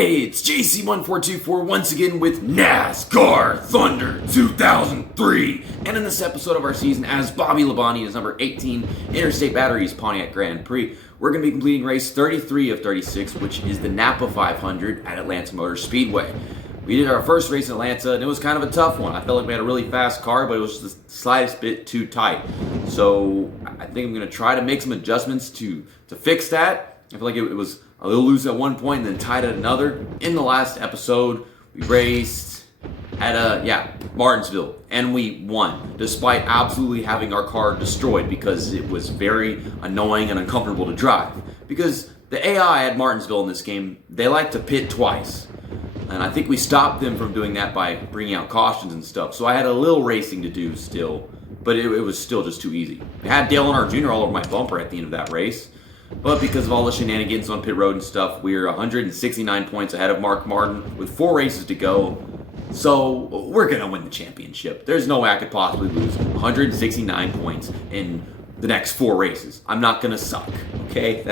Hey, it's JC1424 once again with NASCAR Thunder 2003. And in this episode of our season, as Bobby Labonte is number 18 Interstate Batteries Pontiac Grand Prix, we're going to be completing race 33 of 36, which is the Napa 500 at Atlanta Motor Speedway. We did our first race in Atlanta, and it was kind of a tough one. I felt like we had a really fast car, but it was just the slightest bit too tight. So I think I'm going to try to make some adjustments to fix that. I feel like it was a little loose at one point and then tight at another. In the last episode, we raced at Martinsville, and we won, despite absolutely having our car destroyed because it was very annoying and uncomfortable to drive. Because the AI at Martinsville in this game, they like to pit twice. And I think we stopped them from doing that by bringing out cautions and stuff. So I had a little racing to do still, but it was still just too easy. I had Dale Earnhardt Jr. all over my bumper at the end of that race. But because of all the shenanigans on pit road and stuff, we're 169 points ahead of Mark Martin with 4 races to go. So we're going to win the championship. There's no way I could possibly lose 169 points in the next 4 races. I'm not going to suck, okay?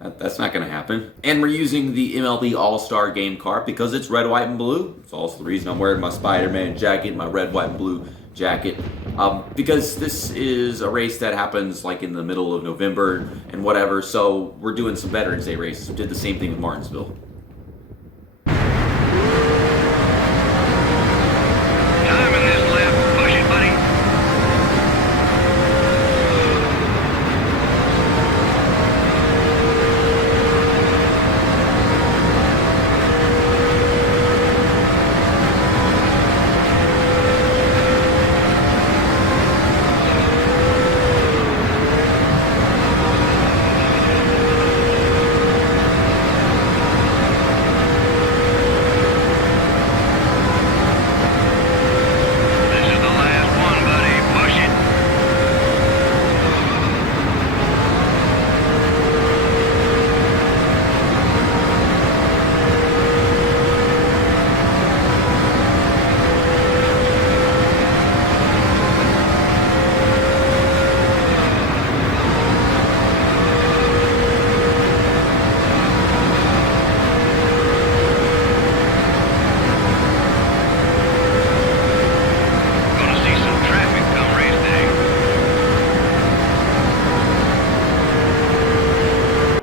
That's not going to happen. And we're using the MLB All-Star Game car because it's red, white, and blue. It's also the reason I'm wearing my Spider-Man jacket, my red, white, and blue jacket. Because this is a race that happens like in the middle of November and whatever, so we're doing some Veterans Day races. We did the same thing with Martinsville.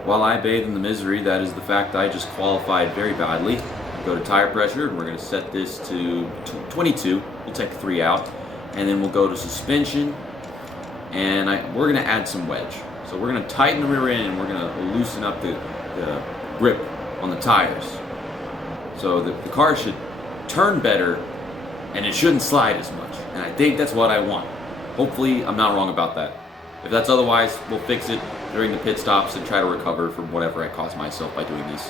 While I bathe in the misery that is the fact that I just qualified very badly, we'll go to tire pressure, and we're going to set this to 22. We'll take 3 out, and then we'll go to suspension, and we're going to add some wedge. So we're going to tighten the rear end, and we're going to loosen up the grip on the tires. So the car should turn better, and it shouldn't slide as much. And I think that's what I want. Hopefully, I'm not wrong about that. If that's otherwise, we'll fix it during the pit stops and try to recover from whatever I caused myself by doing this.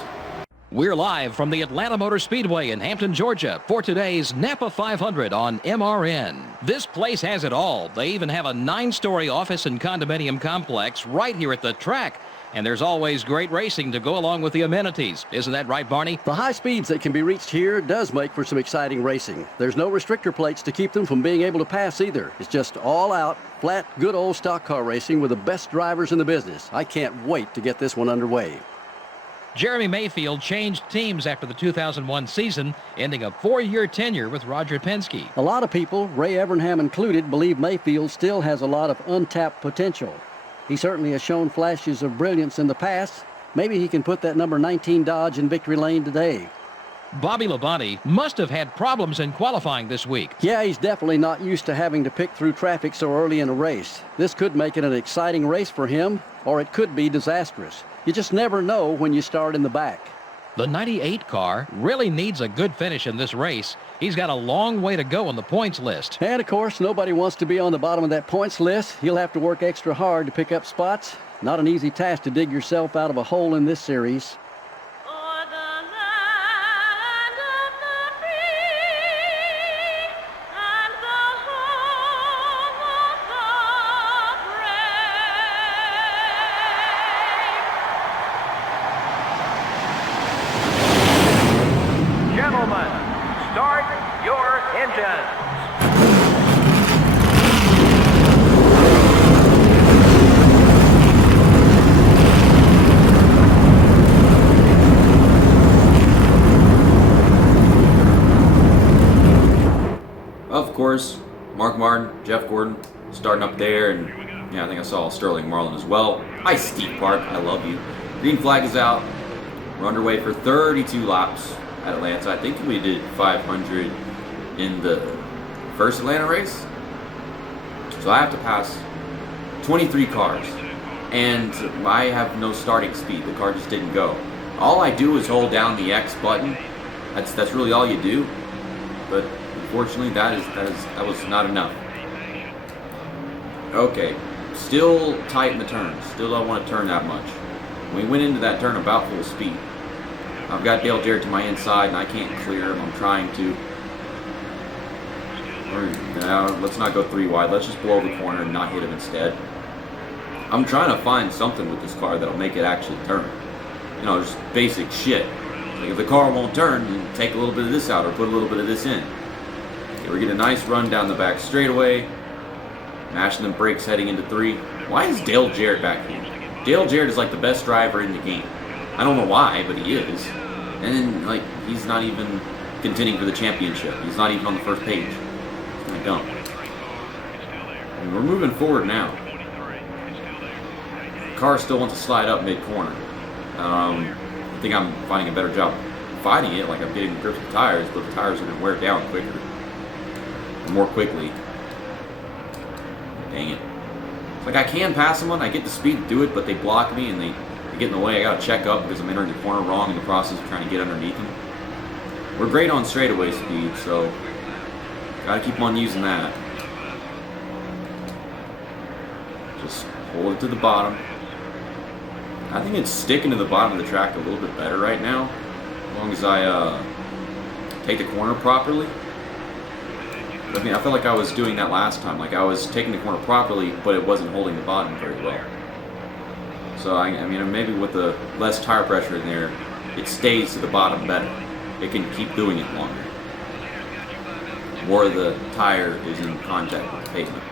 We're live from the Atlanta Motor Speedway in Hampton, Georgia for today's Napa 500 on MRN. This place has it all. They even have a 9-story office and condominium complex right here at the track. And there's always great racing to go along with the amenities. Isn't that right, Barney? The high speeds that can be reached here does make for some exciting racing. There's no restrictor plates to keep them from being able to pass either. It's just all out, flat, good old stock car racing with the best drivers in the business. I can't wait to get this one underway. Jeremy Mayfield changed teams after the 2001 season, ending a 4-year tenure with Roger Penske. A lot of people, Ray Evernham included, believe Mayfield still has a lot of untapped potential. He certainly has shown flashes of brilliance in the past. Maybe he can put that number 19 Dodge in victory lane today. Bobby Labonte must have had problems in qualifying this week. Yeah, he's definitely not used to having to pick through traffic so early in a race. This could make it an exciting race for him, or it could be disastrous. You just never know when you start in the back. The 98 car really needs a good finish in this race. He's got a long way to go on the points list. And, of course, nobody wants to be on the bottom of that points list. He'll have to work extra hard to pick up spots. Not an easy task to dig yourself out of a hole in this series. Gentlemen, start your engines. Mark Martin, Jeff Gordon, starting up there, and yeah, I think I saw Sterling Marlin as well. Hi, Steve Park, I love you. Green flag is out. We're underway for 32 laps at Atlanta. I think we did 500 in the first Atlanta race. So I have to pass 23 cars, and I have no starting speed. The car just didn't go. All I do is hold down the X button. That's really all you do. But unfortunately, that was not enough. Okay, still tight in the turns. Still don't want to turn that much. We went into that turn about full speed. I've got Dale Jarrett to my inside, and I can't clear him. I'm trying to. Let's not go 3 wide. Let's just blow the corner and not hit him instead. I'm trying to find something with this car that'll make it actually turn. You know, just basic shit. Like if the car won't turn, you take a little bit of this out or put a little bit of this in. Okay, we get a nice run down the back straightaway. Mashing them brakes heading into 3. Why is Dale Jarrett back here? Dale Jarrett is like the best driver in the game. I don't know why, but he is. And then, like, he's not even contending for the championship. He's not even on the first page. It's kind of dumb. And we're moving forward now. The car still wants to slide up mid-corner. I think I'm finding a better job fighting it, like I'm getting grips with tires, but the tires are going to wear down quicker. More quickly. Dang it. Like I can pass someone, I get the speed to do it, but they block me and they get in the way. I gotta check up because I'm entering the corner wrong in the process of trying to get underneath them. We're great on straightaway speed, so gotta keep on using that. Just hold it to the bottom. I think it's sticking to the bottom of the track a little bit better right now, as long as I take the corner properly. I mean, I felt like I was doing that last time. Like I was taking the corner properly, but it wasn't holding the bottom very well. So I mean, maybe with the less tire pressure in there, it stays to the bottom better. It can keep doing it longer. More of the tire is in contact with the pavement.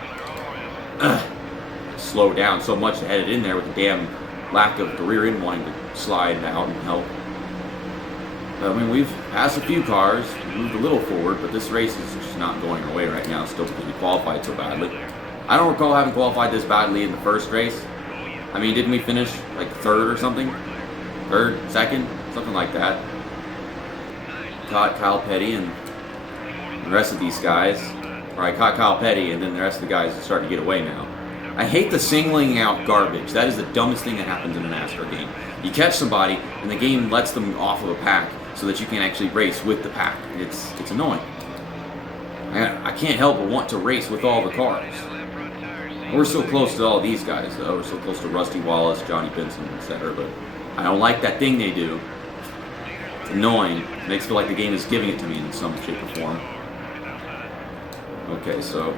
Slow down so much to head it in there with the damn lack of the rear end wanting to slide out and help. I mean, we've passed a few cars, moved a little forward, but this race is just not going our way right now, still because we qualified so badly. I don't recall having qualified this badly in the first race. I mean, didn't we finish like 3rd or something? 3rd, 2nd, something like that. Caught Kyle Petty and the rest of these guys. Or I caught Kyle Petty and then the rest of the guys are starting to get away now. I hate the singling out garbage. That is the dumbest thing that happens in a NASCAR game. You catch somebody and the game lets them off of a pack so that you can actually race with the pack. It's annoying. I can't help but want to race with all the cars. We're so close to all these guys, though. We're so close to Rusty Wallace, Johnny Benson, etc. But I don't like that thing they do. It's annoying. It makes me feel like the game is giving it to me in some shape or form. Okay, so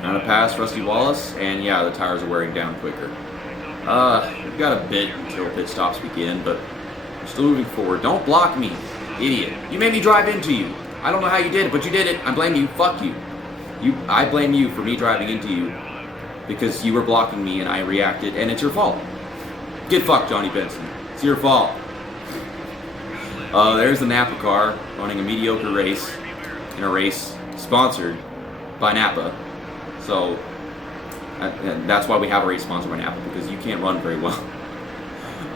trying to pass Rusty Wallace, and yeah, the tires are wearing down quicker. We've got a bit until pit stops begin, but we're still moving forward. Don't block me, idiot. You made me drive into you. I don't know how you did it, but you did it. I blame you. Fuck you. I blame you for me driving into you because you were blocking me and I reacted, and it's your fault. Get fucked, Johnny Benson. It's your fault. There's the Napa car running a mediocre race in a race sponsored by Napa. So that's why we have a race sponsored by Napa, because you can't run very well.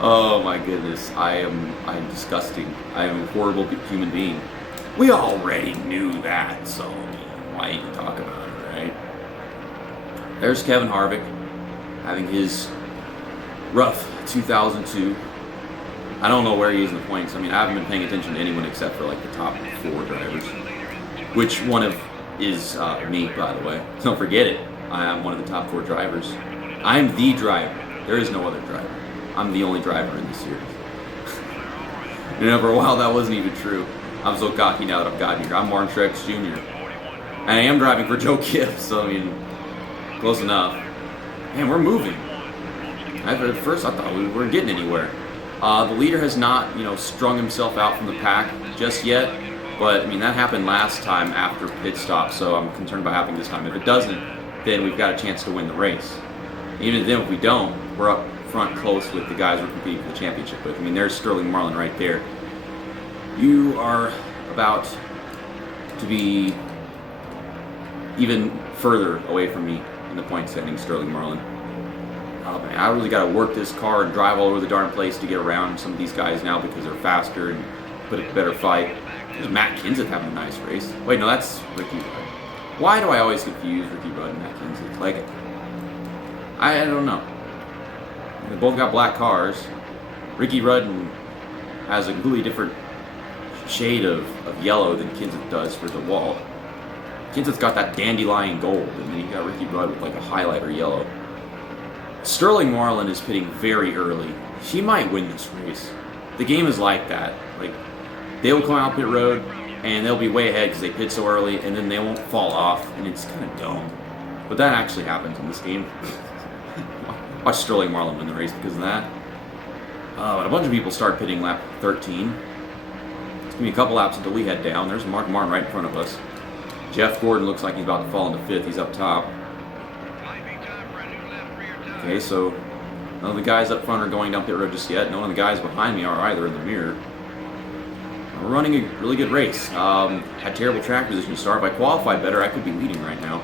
Oh my goodness, I am disgusting. I am a horrible human being. We already knew that, so why even talk about it, right? There's Kevin Harvick having his rough 2002. I don't know where he is in the points. I mean, I haven't been paying attention to anyone except for like the top 4 drivers. Which one of is me, by the way. Don't forget it. I am one of the top 4 drivers. I'm the driver. There is no other driver. I'm the only driver in this series. You know, for a while that wasn't even true. I'm so cocky now that I've gotten here. I'm Martin Truex Jr. And I am driving for Joe Gibbs, so I mean, close enough. Man, we're moving. At first I thought we weren't getting anywhere. The leader has not, strung himself out from the pack just yet. But, I mean, that happened last time after pit stop, so I'm concerned about happening this time. If it doesn't, then we've got a chance to win the race. Even then, if we don't, we're up front close with the guys we're competing for the championship with. I mean, there's Sterling Marlin right there. You are about to be even further away from me in the point standing, Sterling Marlin. Oh man, I really got to work this car and drive all over the darn place to get around some of these guys now because they're faster and put a better fight. There's Matt Kenseth having a nice race. Wait, no, that's Ricky Rudd. Why do I always confuse Ricky Rudd and Matt Kenseth? Like, I don't know. They both got black cars. Ricky Rudd has a completely different shade of yellow than Kenseth does for the wall. Kenseth's got that dandelion gold, and then you got Ricky Rudd with like a highlighter yellow. Sterling Marlin is pitting very early. She might win this race. The game is like that. Like, they will come out pit road, and they'll be way ahead because they pit so early, and then they won't fall off, and it's kind of dumb. But that actually happens in this game. Watch Sterling Marlin win the race because of that. But a bunch of people start pitting lap 13. It's going to be a couple laps until we head down. There's Mark Martin right in front of us. Jeff Gordon looks like he's about to fall into 5th. He's up top. Okay, so none of the guys up front are going down pit road just yet. None of the guys behind me are either in the mirror. We're running a really good race. Had terrible track position to start. If I qualified better, I could be leading right now.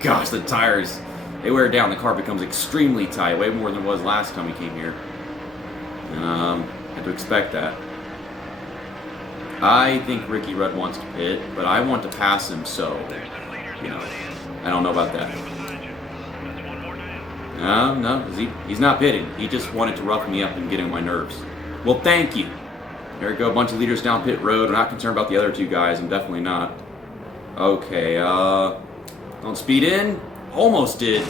Gosh, the tires, they wear down. The car becomes extremely tight, way more than it was last time we came here. And had to expect that. I think Ricky Rudd wants to pit, but I want to pass him, so, you know, I don't know about that. No, he's not pitting. He just wanted to rough me up and get on my nerves. Well, thank you. There we go, a bunch of leaders down pit road. I'm not concerned about the other two guys. I'm definitely not. Okay, don't speed in. Almost did.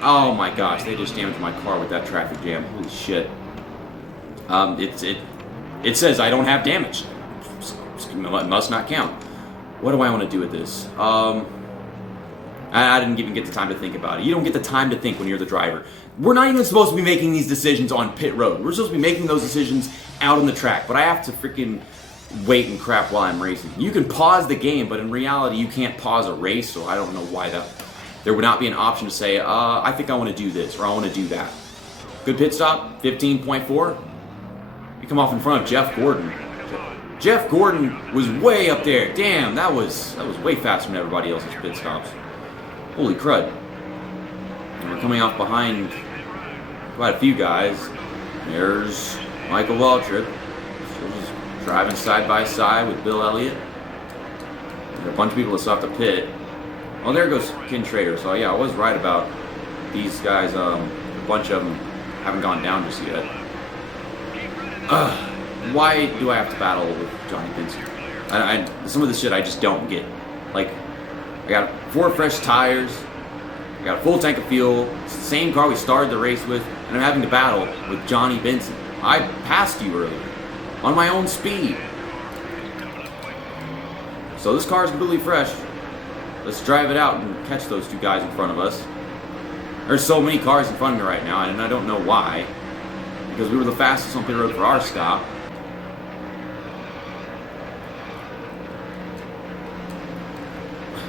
Oh my gosh, they just damaged my car with that traffic jam. Holy shit. It says I don't have damage. It must not count. What do I want to do with this? I didn't even get the time to think about it. You don't get the time to think when you're the driver. We're not even supposed to be making these decisions on pit road. We're supposed to be making those decisions out on the track. But I have to freaking wait and crap while I'm racing. You can pause the game, but in reality, you can't pause a race. So I don't know why there would not be an option to say, I think I want to do this or I want to do that. Good pit stop, 15.4. You come off in front of Jeff Gordon. Jeff Gordon was way up there. Damn, that was way faster than everybody else's pit stops. Holy crud. And we're coming off behind quite a few guys. There's Michael Waltrip. Still just driving side by side with Bill Elliott. There are a bunch of people that still have to pit. Oh, there goes Ken Schrader. So yeah, I was right about these guys. A bunch of them haven't gone down just yet. Why do I have to battle with Johnny Benson? Some of this shit I just don't get. Like, I got 4 fresh tires, I got a full tank of fuel, it's the same car we started the race with, and I'm having to battle with Johnny Benson. I passed you earlier, on my own speed. So this car is completely fresh. Let's drive it out and catch those 2 guys in front of us. There's so many cars in front of me right now, and I don't know why. Because we were the fastest on pit road for our stop.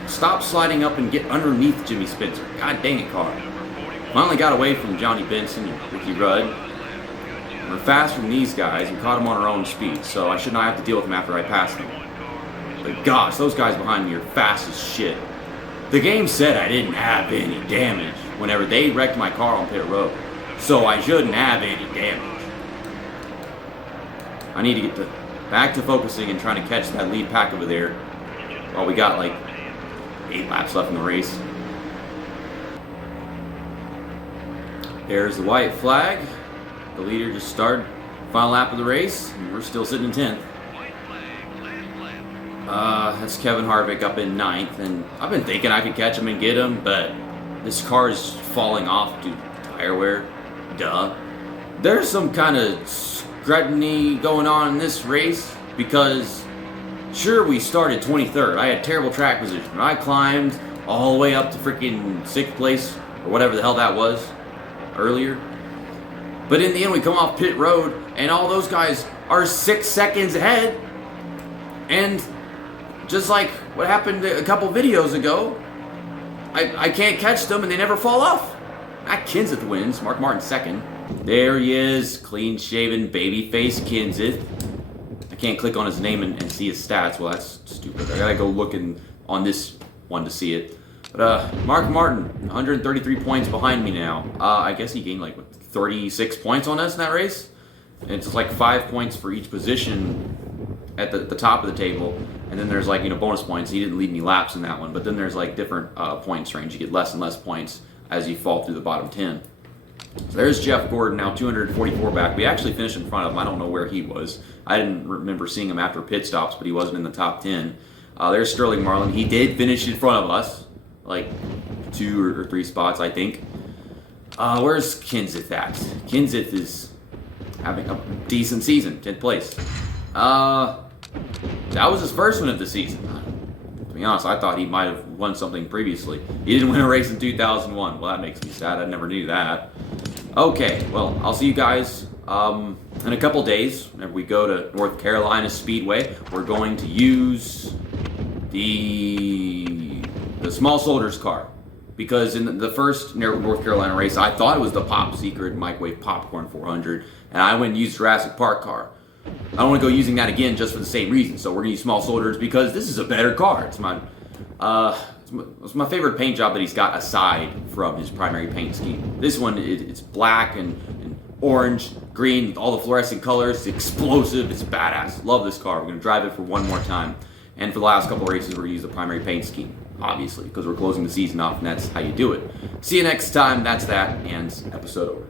Stop sliding up and get underneath Jimmy Spencer. God dang it, car. Finally got away from Johnny Benson and Ricky Rudd. We're faster than these guys and caught them on our own speed, so I should not have to deal with them after I pass them. But gosh, those guys behind me are fast as shit. The game said I didn't have any damage whenever they wrecked my car on pit road, so I shouldn't have any damage. I need to get back to focusing and trying to catch that lead pack over there while we got like 8 laps left in the race. There's the white flag. The leader just started final lap of the race, and we're still sitting in 10th. That's Kevin Harvick up in 9th, and I've been thinking I could catch him and get him, but this car is falling off due to tire wear. Duh. There's some kind of scrutiny going on in this race, because sure, we started 23rd. I had terrible track position. I climbed all the way up to freaking 6th place, or whatever the hell that was, earlier. But in the end, we come off pit road, and all those guys are 6 seconds ahead. And just like what happened a couple videos ago, I can't catch them, and they never fall off. Matt Kenseth wins. Mark Martin second. There he is, clean-shaven, baby-faced Kenseth. I can't click on his name and see his stats. Well, that's stupid. I gotta go looking on this one to see it. But Mark Martin, 133 points behind me now. I guess he gained like 36 points on us in that race. And it's like 5 points for each position at the top of the table. And then there's like, bonus points. He didn't lead any laps in that one. But then there's like different points range. You get less and less points as you fall through the bottom 10. So there's Jeff Gordon, now 244 back. We actually finished in front of him. I don't know where he was. I didn't remember seeing him after pit stops, but he wasn't in the top 10. There's Sterling Marlin. He did finish in front of us, like 2 or 3 spots, I think. Where's Kenseth at? Kenseth is having a decent season, 10th place. That was his first win of the season. To be honest, I thought he might have won something previously. He didn't win a race in 2001. Well, that makes me sad. I never knew that. Okay, well, I'll see you guys in a couple days. Whenever we go to North Carolina Speedway, we're going to use the small soldiers car. Because in the first North Carolina race, I thought it was the Pop Secret Microwave Popcorn 400, and I went and used Jurassic Park car. I don't want to go using that again just for the same reason. So we're going to use small soldiers because this is a better car. It's my favorite paint job that he's got aside from his primary paint scheme. This one, it's black and orange, green, all the fluorescent colors. It's explosive. It's badass. Love this car. We're going to drive it for one more time. And for the last couple races, we're going to use the primary paint scheme, obviously, because we're closing the season off, and that's how you do it. See you next time. That's that, and episode over.